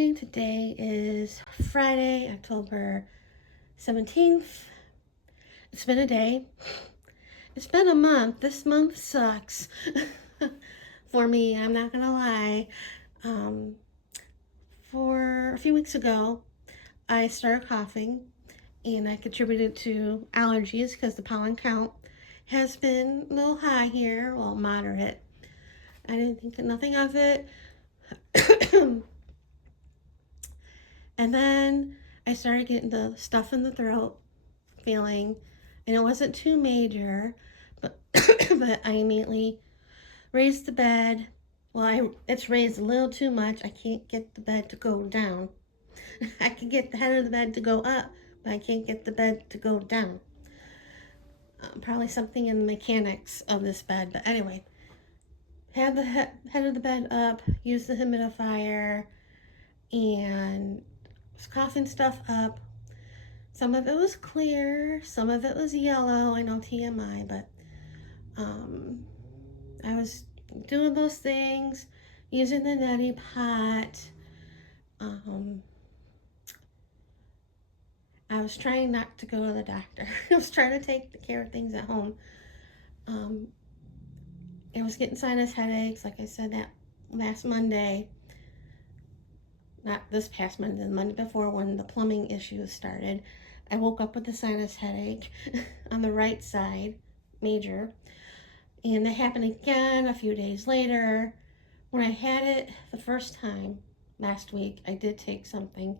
morning. Today is Friday, October 17th. It's been a day. It's been a month. This month sucks for me. I'm not gonna lie. Um, for a few weeks ago, I started coughing, and I contributed to allergies because the pollen count has been a little high here, well, moderate. I didn't think nothing of it. And then I started getting the stuff in the throat feeling, and it wasn't too major, but but I immediately raised the bed. Well, it's raised a little too much. I can't get the bed to go down. I can get the head of the bed to go up, but I can't get the bed to go down. Probably something in the mechanics of this bed, but anyway, had the head of the bed up, used the humidifier, and was coughing stuff up. Some of it was clear, some of it was yellow. I know TMI, but I was doing those things, using the neti pot. I was trying not to go to the doctor. I was trying to take care of things at home. I was getting sinus headaches, like I said, that last Monday. Not this past Monday, the Monday before when the plumbing issues started. I woke up with a sinus headache on the right side, major. And it happened again a few days later. When I had it the first time last week, I did take something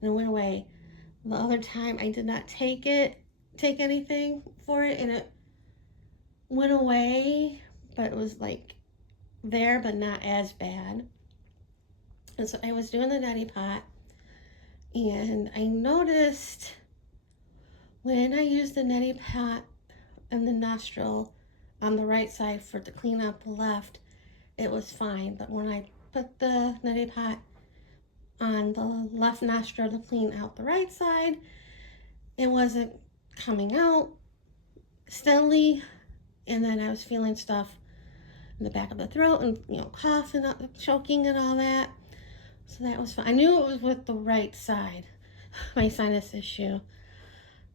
and it went away. The other time I did not take anything for it, and it went away, but it was like there, but not as bad. And so I was doing the neti pot, and I noticed when I used the neti pot and the nostril on the right side for to clean out the left, it was fine. But when I put the neti pot on the left nostril to clean out the right side, it wasn't coming out steadily, and then I was feeling stuff in the back of the throat and coughing, choking and all that. So that was fine. I knew it was with the right side, my sinus issue.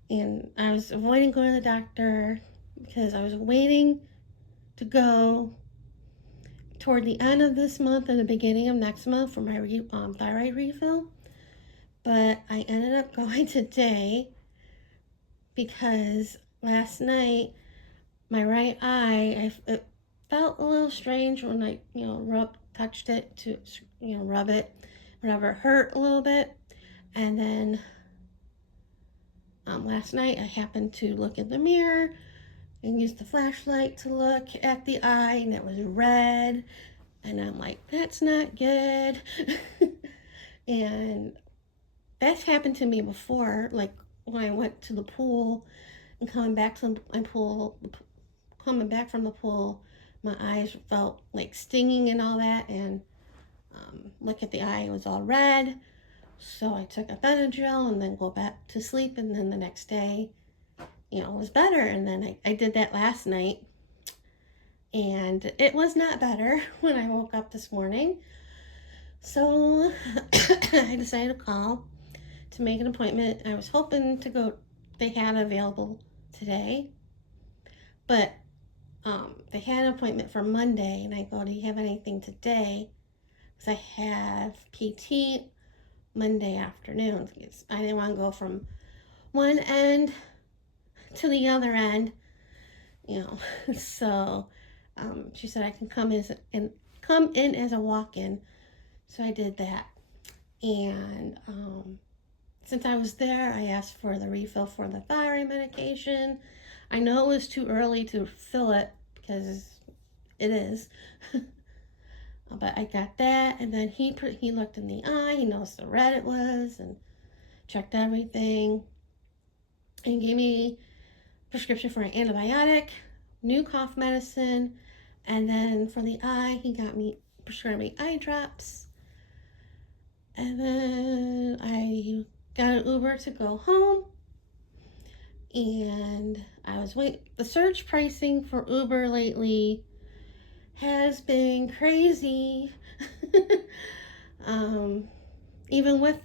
And I was avoiding going to the doctor because I was waiting to go toward the end of this month and the beginning of next month for my thyroid refill. But I ended up going today because last night my right eye, it felt a little strange when I, touched it to, rub it, whatever, hurt a little bit. And then last night I happened to look in the mirror and use the flashlight to look at the eye, and it was red, and I'm like, that's not good. And that's happened to me before, like when I went to the pool and coming back from the pool, my eyes felt like stinging and all that, and look at the eye, it was all red. So I took a Benadryl and then go back to sleep, and then the next day it was better. And then I did that last night, and it was not better when I woke up this morning. So I decided to call to make an appointment. I was hoping to go, they had available today, but they had an appointment for Monday, and I go, do you have anything today? Because I have PT Monday afternoon. I didn't want to go from one end to the other end, So she said I can come in as a walk-in. So I did that, and since I was there, I asked for the refill for the thyroid medication. I know it was too early to fill it because it is. But I got that, and then he looked in the eye. He noticed the red it was, and checked everything, and gave me a prescription for an antibiotic, new cough medicine, and then for the eye, he prescribed me eye drops. And then I got an Uber to go home, and I was the surge pricing for Uber lately has been crazy. even with,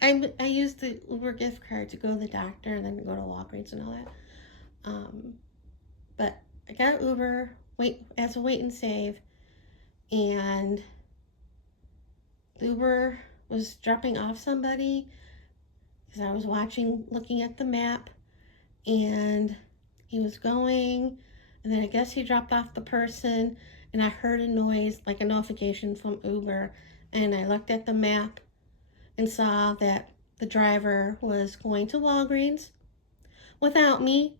I used the Uber gift card to go to the doctor and then go to Walgreens and all that. But I got Uber as a wait and save, and the Uber was dropping off somebody because I was looking at the map, and he was going, and then I guess he dropped off the person, and I heard a noise, like a notification from Uber, and I looked at the map and saw that the driver was going to Walgreens without me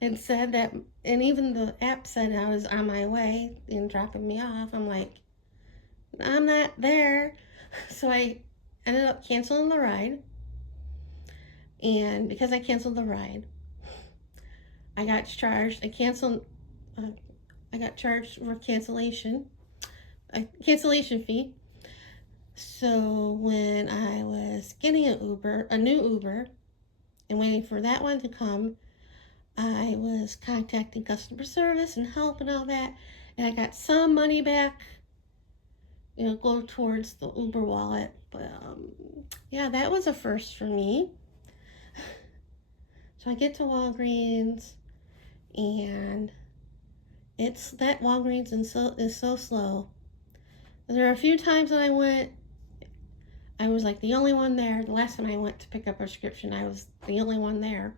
and said that, and even the app said I was on my way and dropping me off. I'm like, I'm not there. So I ended up canceling the ride. And because I canceled the ride, I got charged. I got charged for a cancellation fee. So when I was getting a new Uber, and waiting for that one to come, I was contacting customer service and help and all that, and I got some money back, go towards the Uber wallet. But yeah, that was a first for me. So I get to Walgreens, and that Walgreens is so slow. There are a few times that I went, I was like the only one there. The last time I went to pick up a prescription, I was the only one there.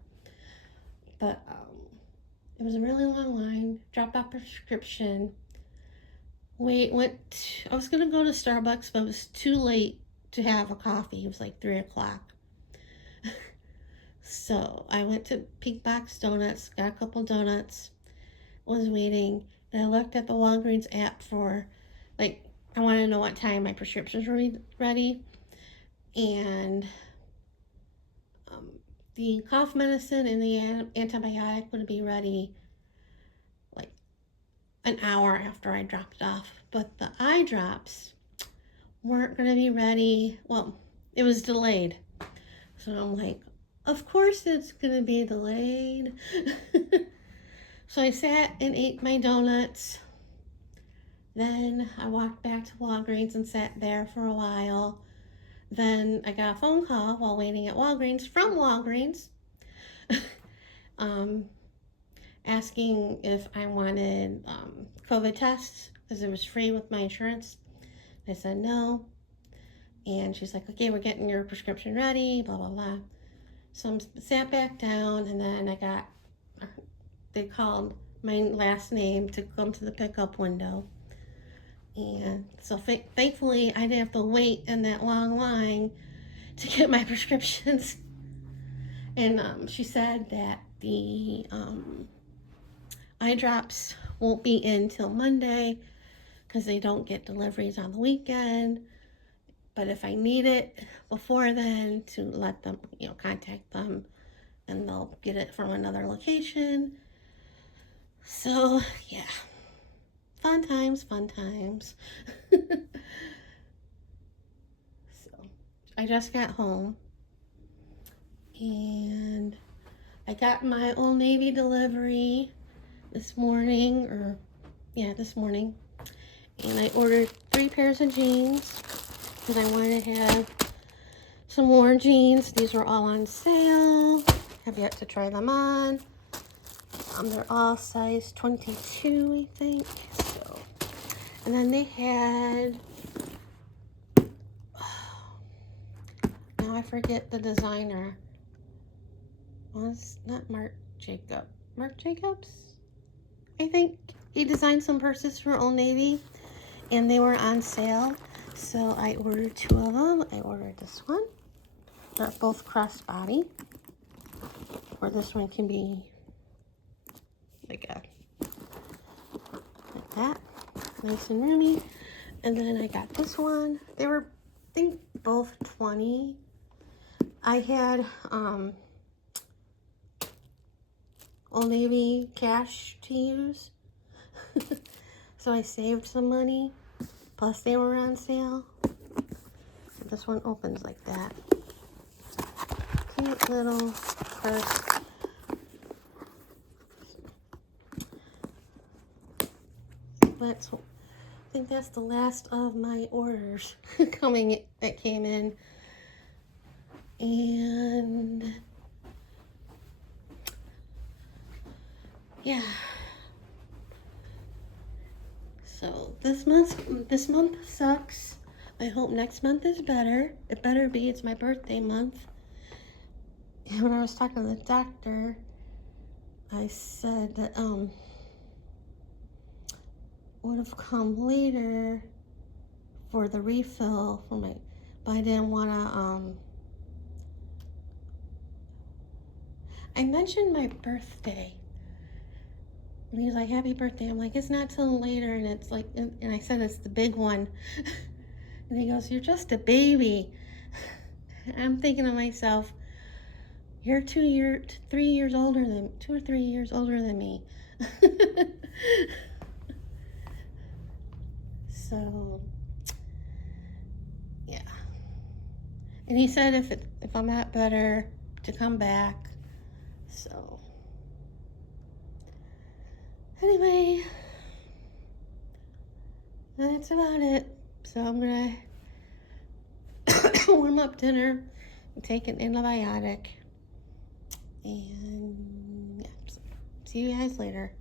But it was a really long line. Dropped off prescription. I was gonna go to Starbucks, but it was too late to have a coffee. It was like 3 o'clock. So I went to Pink Box Donuts, got a couple donuts, was waiting, and I looked at the Walgreens app for, I wanted to know what time my prescriptions were ready, and the cough medicine and the antibiotic would be ready like an hour after I dropped it off, but the eye drops weren't going to be ready. Well, it was delayed. So I'm like, of course it's going to be delayed. So I sat and ate my donuts. Then I walked back to Walgreens and sat there for a while. Then I got a phone call while waiting at Walgreens from Walgreens asking if I wanted COVID tests because it was free with my insurance. I said no. And she's like, okay, we're getting your prescription ready, blah, blah, blah. So I sat back down, and then they called my last name to come to the pickup window. And so thankfully I didn't have to wait in that long line to get my prescriptions. And she said that the eye drops won't be in till Monday because they don't get deliveries on the weekend. But if I need it before then, to let them, contact them, and they'll get it from another location. So yeah, fun times. So I just got home, and I got my Old Navy delivery this morning, and I ordered 3 pairs of jeans because I wanted to have some more jeans. These were all on sale. Have yet to try them on. They're all size 22, I think. So, and then they had, now I forget the designer. Well, it's not Marc Jacobs, I think. He designed some purses for Old Navy, and they were on sale. So I ordered 2 of them. I ordered this one. They're both crossbody. Or this one can be like that. Nice and roomy. And then I got this one. They were, I think, both 20. I had Old Navy cash to use. So I saved some money. Plus they were on sale. This one opens like that. Cute little purse. think that's the last of my orders that came in. And yeah. So this month sucks. I hope next month is better. It better be. It's my birthday month. And when I was talking to the doctor, I said that would have come later for the refill for my, but I didn't want to I mentioned my birthday. And he's like, happy birthday. I'm like, it's not till later. And it's like, and I said, it's the big one. And he goes, you're just a baby. I'm thinking to myself, you're 2 or 3 years older than me. So, yeah. And he said if I'm not better, to come back. So, anyway, that's about it. So I'm gonna warm up dinner and take an antibiotic. And yeah, see you guys later.